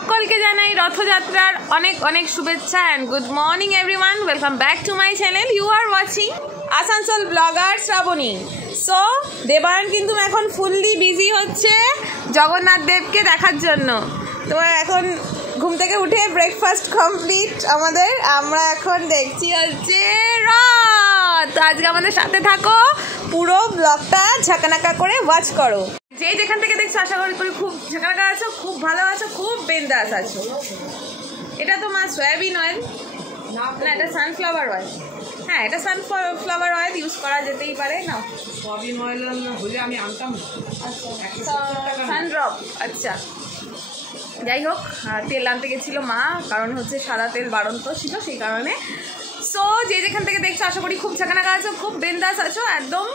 সকলকে জানাই রথযাত্রার অনেক অনেক শুভেচ্ছা and good morning everyone. Welcome back to my channel. You are watching Asansol blogger Shrabani. So Debayan কিন্তু এখন ফুললি বিজি হচ্ছে জগন্নাথ দেবকে দেখার জন্য। তো এখন ঘুম থেকে উঠে ব্রেকফাস্ট কমপ্লিট আমাদের। আমরা এখন দেখছি হচ্ছে রথ। আজকে আমাদের সাথে থাকো, পুরো ব্লগটা ঝাঁকানাকা করে ওয়াচ করো। যে যেখান থেকে দেখছো আশা করি খুব ঝাঁকানাকা আছো, খুব ভালো আছো, খুব বিন্দাস আছো। এটা তো মা সয়াবিন অয়েল না, এটা সানফ্লাওয়ার অয়েল। হ্যাঁ, এটা সানফ্লাওয়ার অয়েল ইউজ করা যেতেই পারে না। সয়াবিন অয়েল হলে আমি আনতাম। আচ্ছা, সানড্রপ। আচ্ছা, যাই হোক, তেল আনতে গেছিলো মা, কারণ হচ্ছে সাদা তেল বাড়ন্ত ছিল, সেই কারণে। সো যে যেখান থেকে দেখছো আশা করি খুব ঝাঁকানাকা আছো, খুব বিন্দাস আছো, একদম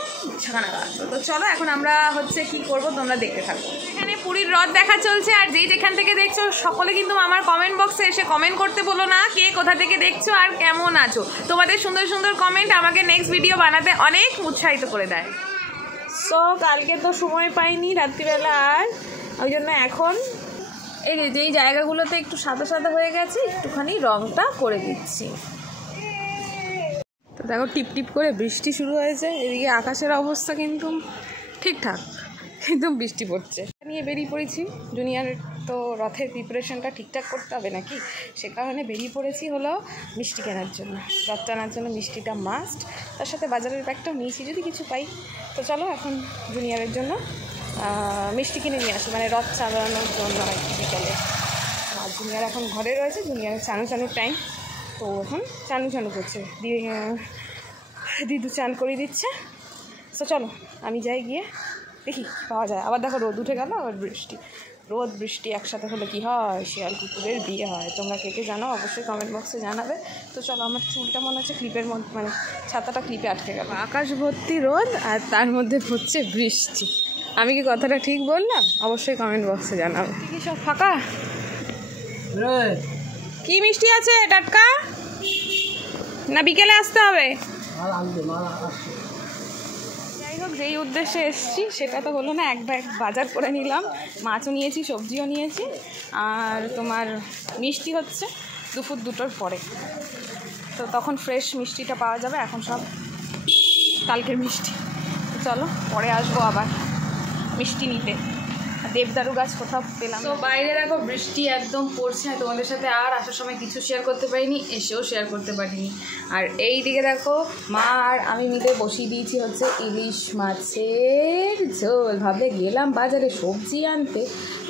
ঝাঁকানাকা আছো। তো চলো এখন আমরা হচ্ছে কি করবো তোমরা দেখতে থাকো। এখানে পুরীর রথ দেখা চলছে, আর যেই যেখান থেকে দেখছো সকলে কিন্তু আমার কমেন্ট বক্সে এসে কমেন্ট করতে বলো না কে কোথা থেকে দেখছো আর কেমন আছো। তোমাদের সুন্দর সুন্দর কমেন্ট আমাকে নেক্সট ভিডিও বানাতে অনেক উৎসাহিত করে দেয়। সো কালকে তো সময় পাইনি রাত্রিবেলা, আর ওই জন্য এখন এই যেই জায়গাগুলোতে একটু সাদা সাদা হয়ে গেছে একটুখানি রংটা করে দিচ্ছি। তো দেখো টিপ টিপ করে বৃষ্টি শুরু হয়েছে, এদিকে আকাশের অবস্থা কিন্তু ঠিকঠাক, কিন্তু বৃষ্টি পড়ছে। নিয়ে বেরিয়ে পড়েছি, জুনিয়রের তো রথের প্রিপারেশনটা ঠিকঠাক করতে হবে নাকি, সে কারণে বেরিয়ে পড়েছি হলো মিষ্টি কেনার জন্য। রথ টানার জন্য মিষ্টিটা মাস্ট, তার সাথে বাজারের ব্যাগটাও নিয়েছি যদি কিছু পাই। তো চলো এখন জুনিয়রের জন্য মিষ্টি কিনে নিয়ে আসি, মানে রথ চালানোর জন্য আর কি বিকালে। আর জুনিয়র এখন ঘরে রয়েছে, জুনিয়রের চানুর টাইম, তো এখন চানু করছে, দিদু চান করে দিচ্ছে। তো চলো আমি যাই, গিয়ে দেখি পাওয়া যায়। আবার দেখো রোদ উঠে গেল, আবার বৃষ্টি। রোদ বৃষ্টি একসাথে হলে কি হয়, শিয়াল কুকুরের বিয়ে হয়। তোমরা কে কে জানো অবশ্যই কমেন্ট বক্সে জানাবে। তো চলো, আমার চুলটা মনে হচ্ছে ক্লিপের মধ্যে, মানে ছাতাটা ক্লিপে আটকে গেল। আকাশ ভর্তি রোদ আর তার মধ্যে হচ্ছে বৃষ্টি। আমি কি কথাটা ঠিক বললাম? অবশ্যই কমেন্ট বক্সে জানাবে। কি সব ফাঁকা? কি মিষ্টি আছে টাটকা না বিকেলে আসতে হবে? যাই হোক, যেই উদ্দেশ্যে এসেছি সেটা তো হলো না, এক ব্যাগ বাজার করে নিলাম, মাছও নিয়েছি, সবজিও নিয়েছি, আর তোমার মিষ্টি হচ্ছে দুপুর 2টোর পরে। তো তখন ফ্রেশ মিষ্টিটা পাওয়া যাবে, এখন সব কালকের মিষ্টি। চলো পরে আসবো আবার মিষ্টি নিতে। দেবদারু গাছ কোথাও পেলাম। তো বাইরে দেখো বৃষ্টি একদম পড়ছে, তোমাদের সাথে আর আসার সময় কিছু শেয়ার করতে পারিনি, এসেও শেয়ার করতে পারিনি। আর এই দিকে দেখো মা আর আমি মিলে বসিয়ে দিয়েছি হচ্ছে ইলিশ মাছের ঝোল। ভাবলে গেলাম বাজারে সবজি আনতে,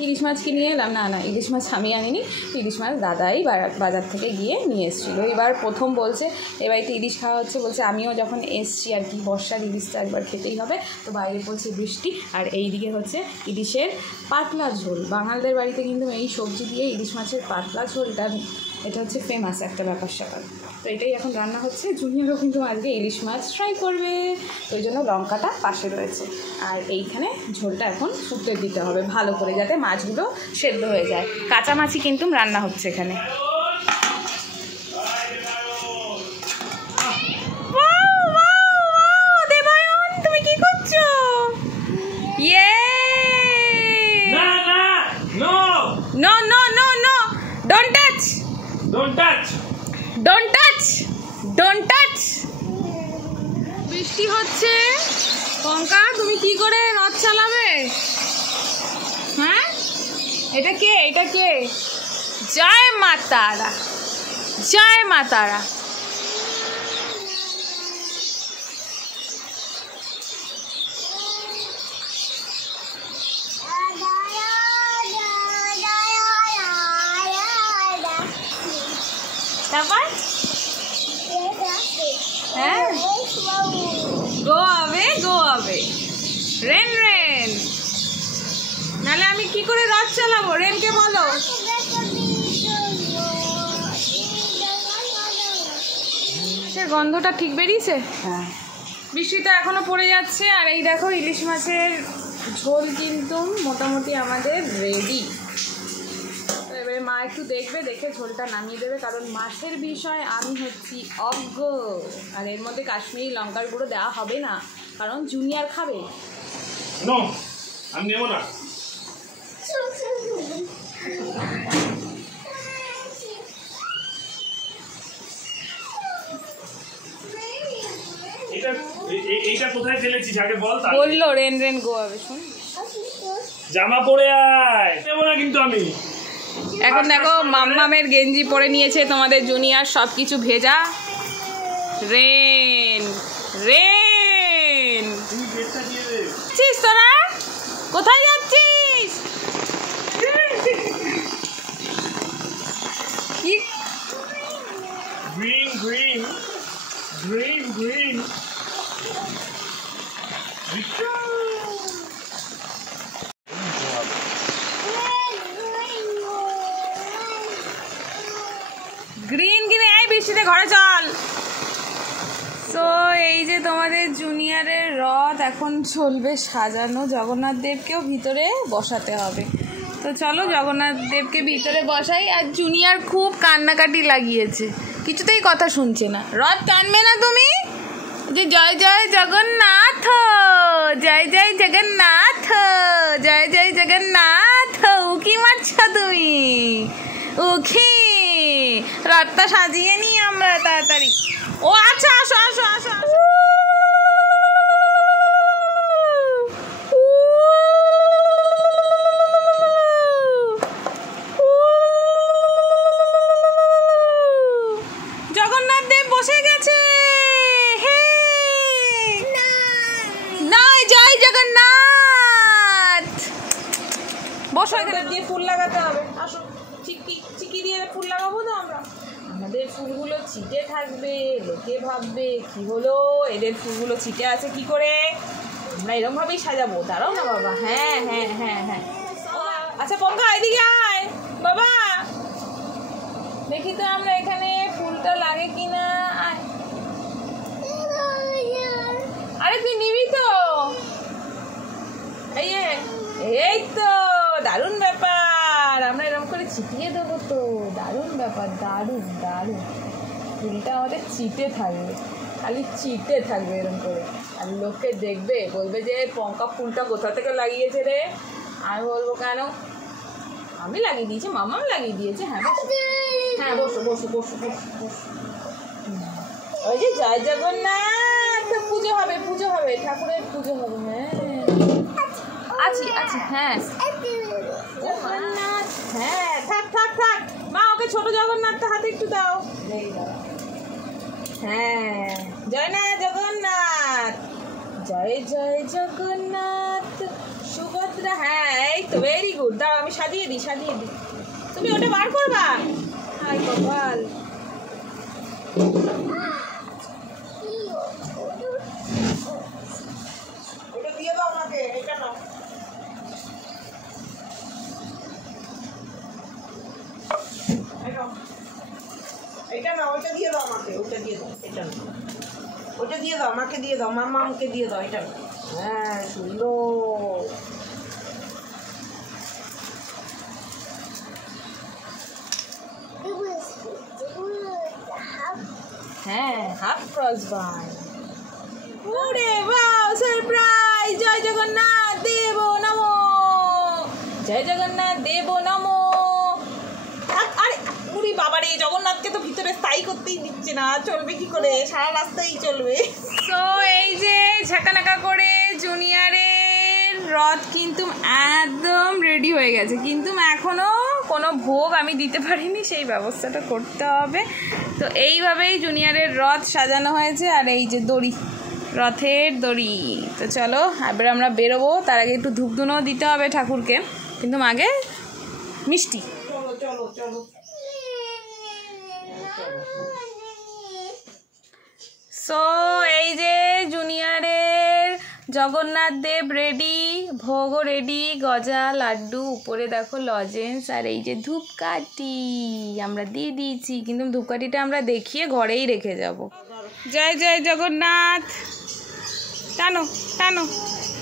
ইলিশ মাছ কিনে এলাম। না, ইলিশ মাছ আমি আনিনি, ইলিশ মাছ দাদাই বাজার থেকে গিয়ে নিয়ে এসেছিলো। এবার প্রথম বলছে এ বাড়িতে ইলিশ খাওয়া হচ্ছে, বলছে আমিও যখন এসছি আর কি, বর্ষার ইলিশটা একবার খেতেই হবে। তো বাইরে পড়ছে বৃষ্টি, আর এই দিকে হচ্ছে ইলিশের পাতলা ঝোল। বাঙালদের বাড়িতে কিন্তু এই সবজি দিয়ে ইলিশ মাছের পাতলা ঝোলটা, এটা হচ্ছে ফেমাস একটা ব্যাপার স্যাপার। তো এটাই এখন রান্না হচ্ছে। জুনিয়রও কিন্তু আজকে ইলিশ মাছ ফ্রাই করবে, তো ওই জন্য লঙ্কাটা পাশে রয়েছে। আর এইখানে ঝোলটা এখন ফুটতে দিতে হবে ভালো করে, যাতে মাছগুলো সেদ্ধ হয়ে যায়। কাঁচা মাছই কিন্তু রান্না হচ্ছে এখানে। তুমি কি করছো? No. Don't touch. বৃষ্টি হচ্ছে। কঙ্কা, তুমি কি করে রথ চালাবে? হ্যাঁ, এটা কে? জয় মা তারা, জয় মা তারা। হ্যাঁ, go away রেন। নাহলে আমি কি করে রথ চালাবো? রেনকে বলো। সে গন্ধটা ঠিক বেরিয়েছে। হ্যাঁ, বৃষ্টিটা এখনো পড়ে যাচ্ছে। আর এই দেখো ইলিশ মাছের ঝোল কিন্তু মোটামুটি আমাদের রেডি। এবারে মা একটু দেখবে, দেখে ঝোলটা নামিয়ে দেবে, কারণ মাছের বিষয় আমি হচ্ছি অজ্ঞ। আর এর মধ্যে কাশ্মীরি লঙ্কার গুঁড়ো দেওয়া হবে না, কারণ জুনিয়র খাবে। আমি নেব না। কোথায় ফেলেছিস আগে বল। বললো রেন রেন গোয়াবে, শুন। জামা পরে আয়, দেবো না কিন্তু আমি। এখন দেখো মাম্মামের গেঞ্জি পরে নিয়েছে তোমাদের জুনিয়র, সব কিছু ভেজা। রেন রেন যাচ্ছিস তোরা, কোথায় যাচ্ছিস? কি green green green green green কিনে এই বৃষ্টিতে ঘরে চল। তো এই যে তোমাদের জুনিয়রের রথ এখন চলবে সাজানো, জগন্নাথ দেবকেও ভিতরে বসাতে হবে। তো চলো জগন্নাথ দেবকে ভিতরে বসাই। আর জুনিয়র খুব কান্নাকাটি লাগিয়েছে, কিছুতেই কথা শুনছে না। রথ টানবে না তুমি? যে জয় জয় জগন্নাথ, জয় জয় জগন্নাথ, জয় জয় জগন্নাথ, উকি মারছ তুমি, উকি। রথটা সাজিয়ে নি আমরা তাড়াতাড়ি। ও আচ্ছা, আসো আসো আসো আসো। জগন্নাথ দেব বসে গেছে। হে নাই, জয় জগন্নাথ। বসো, এখানে দিয়ে ফুল লাগাতে হবে। আসো, চিকি দিয়ে ফুল লাগাবো তো আমরা। আমাদের ফুলগুলো ছিটে থাকবে, লোকে ভাববে কি হলো এদের ফুলগুলো ছিটে আছে কি করে। আমরা এরকম ভাবেই সাজাবো। দাঁড়াও না বাবা। হ্যাঁ হ্যাঁ হ্যাঁ হ্যাঁ। আচ্ছা পঙ্কা, এদিকে আয় বাবা, দেখি তো আমরা এখানে ফুলটা লাগে কিনা। আরে তুই নিবি তো? এই তো দারুণ ব্যাপার, আমরা এরকম করে ছিটিয়ে দেবো তো। দারুণ ব্যাপার, দারুণ দারুণ। ফুলটা আমাদের চিটে থাকবে, খালি চিটে থাকবে এরকম করে। আর লোককে দেখবে, বলবে যে পঙ্কা ফুলটা কোথা থেকে লাগিয়েছে রে। আমি বলবো কেন, আমি লাগিয়ে দিয়েছি, মামাম লাগিয়ে দিয়েছে। হ্যাঁ হ্যাঁ, বসো বসো বসো বসো বসো। ওই যে জয় জগন্নাথ, পুজো হবে, পুজো হবে, ঠাকুরের পুজো হবে। হ্যাঁ আছি আছি। হ্যাঁ জগন্নাথ, হ্যাঁ থাক থাক থাক। মা ওকে ছোট জগন্নাথটা হাতে একটু দাও। হ্যাঁ, জয় না জগন্নাথ, জয় জয় জগন্নাথ সুভদ্রা। হ্যাঁ এই তো, ভেরি গুড। দাঁড়াও আমি সাজিয়ে দিই, সাজিয়ে দিই। তুমি ওটা বার করবা? হাই কপাল। ওটা দিয়ে দাও আমাকে, এটা নাও। এটা না, ওইটা দিয়ে দাও আমাকে, ওইটা দিয়ে দাও। এটা না, ওইটা দিয়ে দাও আমাকে, দিয়ে দাও মামা, আমাকে দিয়ে দাও এটা। হ্যাঁ সুন্দর। হ্যাঁ, হাফ ক্রস বাই। ওরে ওয়াও, সারপ্রাইজ! জয় জগন্নাথ দেব নমো, জয় জগন্নাথ দেব নমো। আরে উরি বাবা রে, জগন্নাথকে তো ভিতরে স্থায়ী করতেই দিচ্ছে না। চলবে কি করে, সারা রাস্তায় চলবে। তো এই যে ঝাঁকানাকা করে জুনিয়রের রথ কিন্তু একদম রেডি হয়ে গেছে, কিন্তু এখনও কোনো ভোগ আমি দিতে পারিনি, সেই ব্যবস্থাটা করতে হবে। তো এইভাবেই জুনিয়রের রথ সাজানো হয়েছে। আর এই যে দড়ি, রথের দড়ি। তো চলো এবার আমরা বেরোবো, তার আগে একটু ধূপধুনোও দিতে হবে ঠাকুরকে, কিন্তু আগে মিষ্টি। চলো চলো চলো। সো এই যে জুনিয়রের জগন্নাথ দেব রেডি, ভোগও রেডি, গজা লাড্ডু, উপরে দেখো লজেন্স, আর এই যে ধূপকাঠি আমরা দিয়ে দিয়েছি, কিন্তু ধূপকাঠিটা আমরা দেখিয়ে ঘরেই রেখে যাব। জয় জয় জগন্নাথ। টানো টানো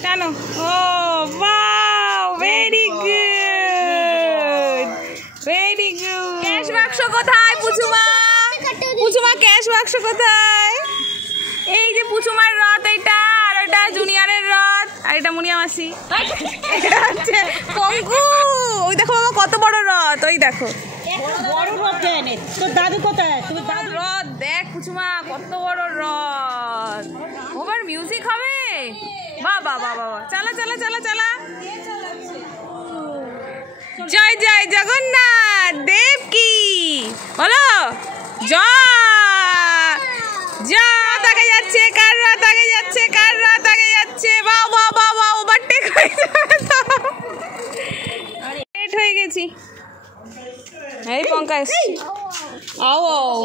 টানো। Oh wow, very good very good. Cash বাক্স কোথায় পুচুমা? পুচুমা ক্যাশ বাক্স কোথায়? এই যে পুচুমার রথ এইটা, আর এটা জুনিয়রের রথ, আর এটা মুনিয়া মাসি। এটা হচ্ছে পঙ্কু। ওই দেখো বাবা কত বড় রথ, ওই দেখো বড় রথ এনে তোর দাদু কোথায়? রথ দেখ পুচুমা কত বড় রথ। ওবার মিউজিক হবে। বাহ বাহ বাহ বাহ, চালা চালা চালা চালা। জয় জয় জগন্নাথ দেব কি, বলো জয় জয়। আগে যাচ্ছে, কার রাত আগে যাচ্ছে, কার রাত আগে যাচ্ছে। বাহ বাহ বাহ বাহ, ওভারটেক হয়ে যাবে তো। লেট হয়ে গেছি। এই পঙ্কা এসছি। আও আও,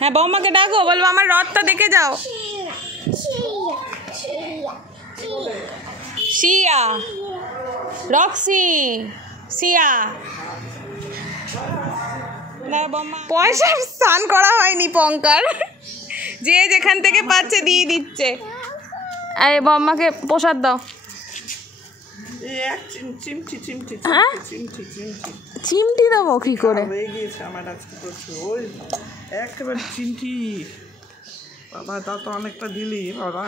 হ্যাঁ বৌমাকে ডাকো, বলবো আমার রথটা দেখে যাও। শিয়া, রক্সি, সিয়া। পয়সা স্নান করা হয়নি পঙ্কার, যে যেখান থেকে পাচ্ছে দিয়ে দিচ্ছে। আরে বম্মাকে প্রসাদ দাও। হ্যাঁ চিমটি দেবো কি করে? একেবারে চিমটি বাবা, তা তো অনেকটা দিলি বাবা।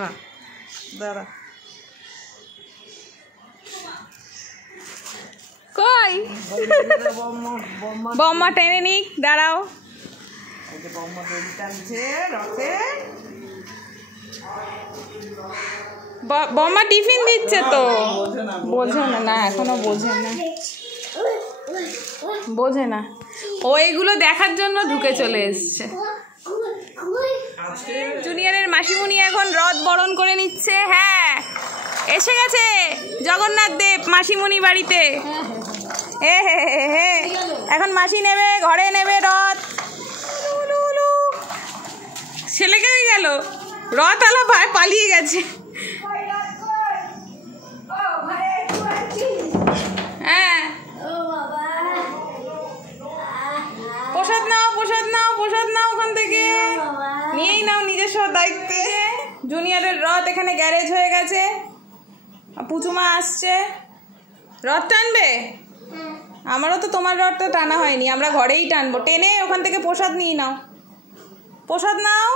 দাঁড়া, কই বম্মা টেনে নিক, দাঁড়াও। বম্মা দড়ি টানছে রথে। বম্মা টিফিন দিচ্ছে তো। বোঝে না, না এখনো বোঝে না, বোঝে না। ও এগুলো দেখার জন্য ঢুকে চলে এসছে। জুনিয়রের মাসিমণি এখন রথ বরণ করে নিচ্ছে। হ্যাঁ এসে গেছে জগন্নাথ দেব মাসিমণি বাড়িতে। হে হে হে, এখন মাসি নেবে, ঘরে নেবে রথ। ছেলেকেই গেল, রথ আলা ভাই পালিয়ে গেছে। হ্যাঁ প্রসাদ নাও, প্রসাদ নাও, প্রসাদ নাও ওখান থেকে নিয়েই নাও নিজস্ব দায়িত্বে। জুনিয়রের রথ এখানে গ্যারেজ হয়ে গেছে। পুচুমা আসছে, রথ টানবে। আমারও তো তোমার রথটা টানা হয়নি, আমরা ঘরেই টানবো। টেনে ওখান থেকে প্রসাদ নিয়ে নাও, প্রসাদ নাও,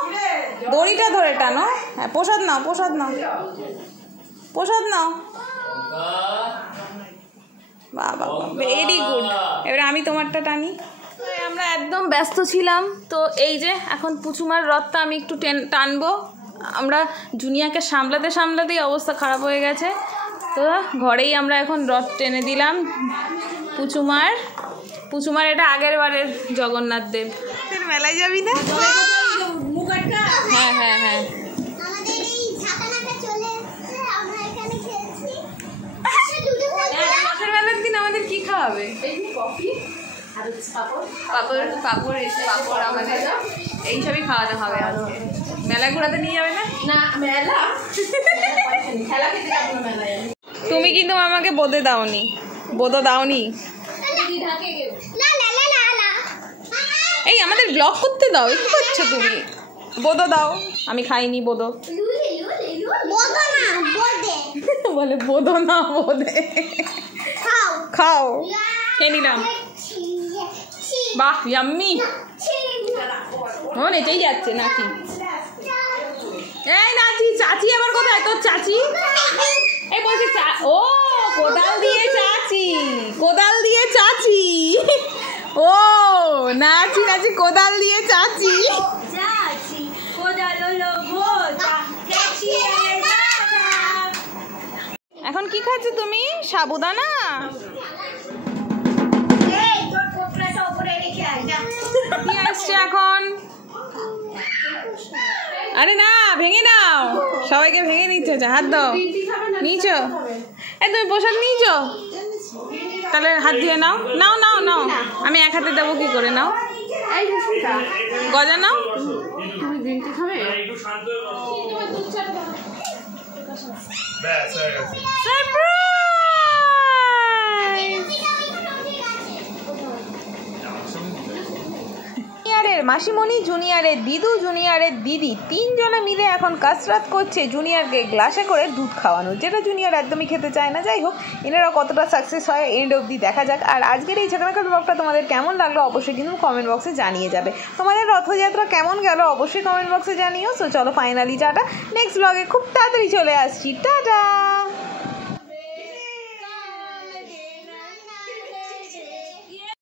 দড়িটা ধরে টানো। হ্যাঁ প্রসাদ নাও, প্রসাদ নাও, প্রসাদ নাও। বাবা ভেরি গুড। এবার আমি তোমারটা টানি। আমরা একদম ব্যস্ত ছিলাম তো, এই যে এখন পুচুমার রথটা আমি একটু টানবো। আমরা জুনিয়াকে সামলাতে সামলাতেই অবস্থা খারাপ হয়ে গেছে, তো ঘরেই আমরা এখন রথ টেনে দিলাম পুচুমার। পুচুমার এটা আগের বারের জগন্নাথ দেব। মেলায় যাবি না? হ্যাঁ হ্যাঁ হ্যাঁ, মেলার দিন আমাদের কি খাওয়াবে? পাপড়, পাপড়, পাপড় আমাদের এইসবই খাওয়ানো হবে। আজকে মেলা ঘোরাতে নিয়ে যাবে না? না মেলা খেলা খেতে যাবো না মেলায়। তুমি কিন্তু আমাকে বোঁদে দাওনি, বোঁদো দাওনি। এই আমাদের ব্লগ করতে দাও, কি করছো তুমি? বোঁদো দাও। আমি খাইনি বোঁদো। বলে বোঁদো না বোঁদে। খাও, খেয়ে নিলাম। বাহ ইয়াম্মি। ও নেচেই যাচ্ছে নাচি। এই নাচি, চাচি আবার কোথায় তোর চাচি? এই বলছে ও কোদাল দিয়ে চাচি, কোদাল দিয়ে চাচি। ও নাচি নাচি কোদাল দিয়ে চাচি। এখন কি খাচ্ছ তুমি? সাবুদানা? কি আসছে এখন? আরে না ভেঙে নাও, সবাইকে ভেঙে নিচ্ছে। হাত দাও। নিয়েছ? এ তুমি প্রসাদ নিয়েছ? তাহলে হাত ধুয়ে নাও। নাও নাও নাও, আমি এক হাতে দেবো কি করে? নাও গজা নাও। জুনিয়রের মাসিমণি, জুনিয়রের দিদু, জুনিয়রের দিদি তিনজনে মিলে এখন কাসরাত করছে জুনিয়রকে গ্লাসে করে দুধ খাওয়ানো, যেটা জুনিয়র একদমই খেতে চায় না। যাই হোক, এনারা কতটা সাকসেস হয় এন্ড অবধি দেখা যাক। আর আজকের এই ছোটখাটো ব্লগটা তোমাদের কেমন লাগলো অবশ্যই কিন্তু কমেন্ট বক্সে জানিয়ে যাবে। তোমাদের রথযাত্রা কেমন গেল অবশ্যই কমেন্ট বক্সে জানিও। সো চলো ফাইনালি টাটা, নেক্সট ব্লগে খুব তাড়াতাড়ি চলে আসছি। টাটা।